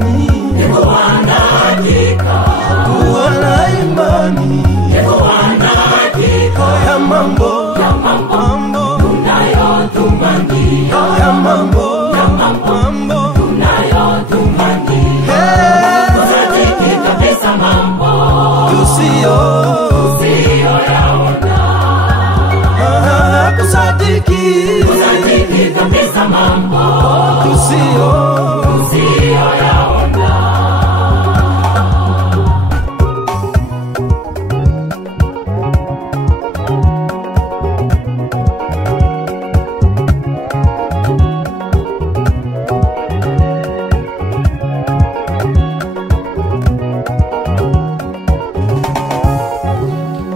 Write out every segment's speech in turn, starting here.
imani, hakuwa na imani, ya mambo tunayotumania, ya mambo tunayotumania, kusadiki kabisa mambo tusiyoyaona, kusadiki kabisa mambo tusiyoyaona.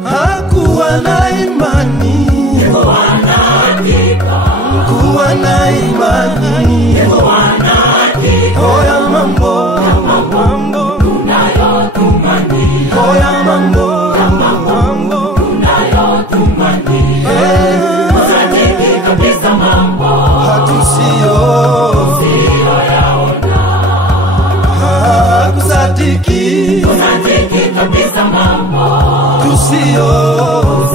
Hakuwa na imani, kuwa na imani, ya mambo tunayotumania, ya mambo tunayotumania, kusadiki kabisa mambo tusiyoyaona, kusadiki kabisa mambo tusiyoyaona.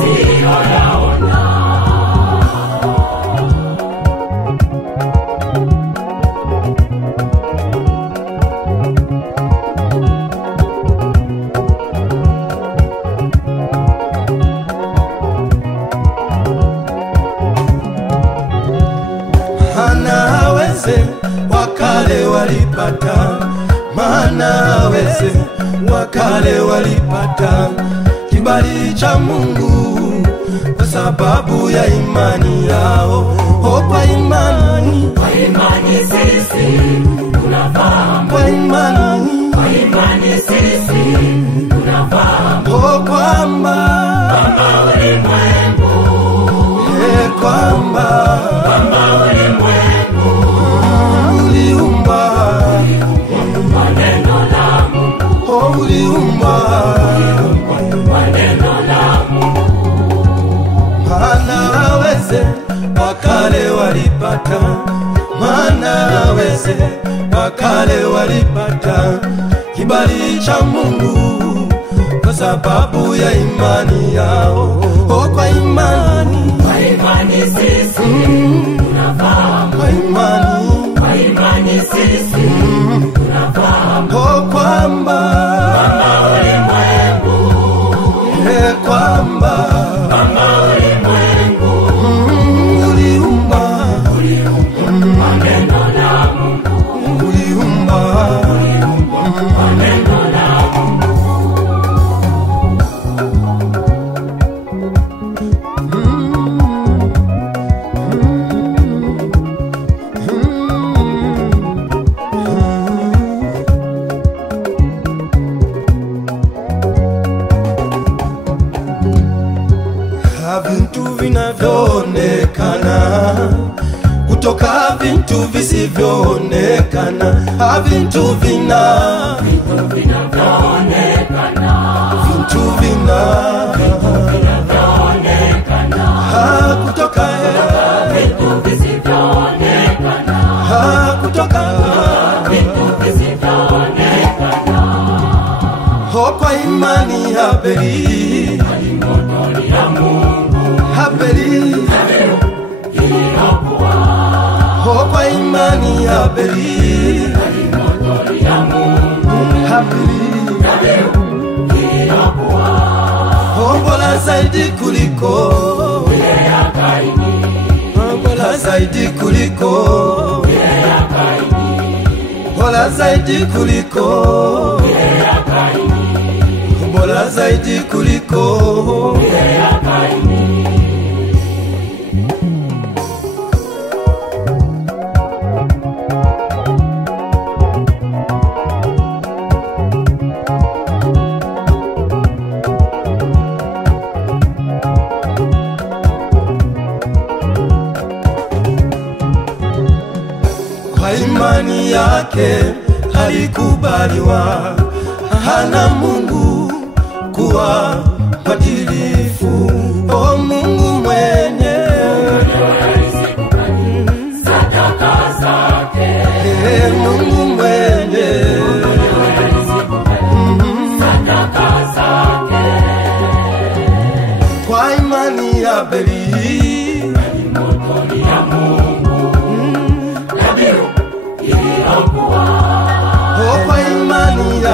Manaweze wakale walipata, manaweze wakale walipata kibali cha Mungu kwa sababu ya imani yao. Kwa imani sisi tunafahamu, kwa imani sisi tunafahamu kwamba ulimwengu, kwamba ulimwengu uliumba neno la Mungu, uliumba neno la Mungu. Manaweze wakale walipata, manaweze wakale walipata kibali cha Mungu kwa sababu ya imani yao. Kwa imani sisi tunafahamu, kwa imani sisi tunafahamu kwamba ulimwengu, kwamba ulimwengu uliumba neno la Mungu, uliumba neno la Mungu. Vintu vinavyoonekana kutoka vintu visivyoonekana, vintu vinavyoonekana, vintu vinavyoonekana kutoka vintu visivyoonekana, kutoka vintu visivyoonekana. Kwa imani Habili alimtolea Mungu, Habili iliokuwa. Kwa imani Habili alimtolea Mungu, Habili iliokuwa. Bora zaidi kuliko ile ya Kaini, bora zaidi kuliko ile ya Kaini, bora zaidi kuliko ile ya Kaini, bora zaidi kuliko ile ya Kaini. Kwa imani yake haikubaliwa, hana Mungu kuwa mwadilifu. O Mungu mwenye sadaka zake, Mungu mwenye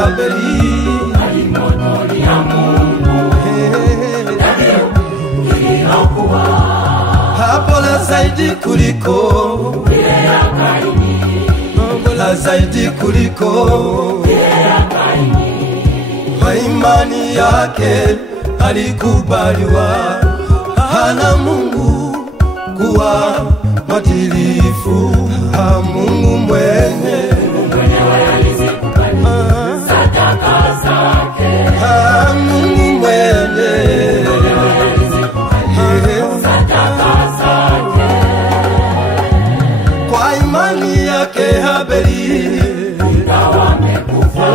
Habeli alimwondolea Mungu iliyokuwa bora zaidi kuliko ile ya Kaini, bora zaidi kuliko ile ya Kaini. kwa imani yake alikubaliwa hana Mungu kuwa mwadilifu. Mungu mwenyewe alizikubali sadaka zake. Mungu mwenyewe alizikubali sadaka zake. kwa imani yake Habeli ingawa amekufa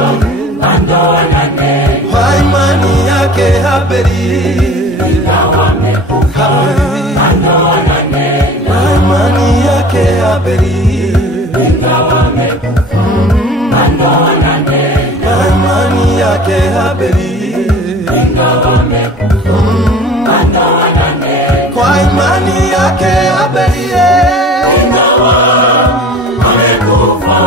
ndoa nane. kwa imani yake Habeli ingawa amekufa ndoa nane. kwa imani yake Habeli ingawa amekufa ndoa nane. kwa imani yake Habeli ingawa amekufa ndoa nane. kwa imani yake Habeli ingawa amekufa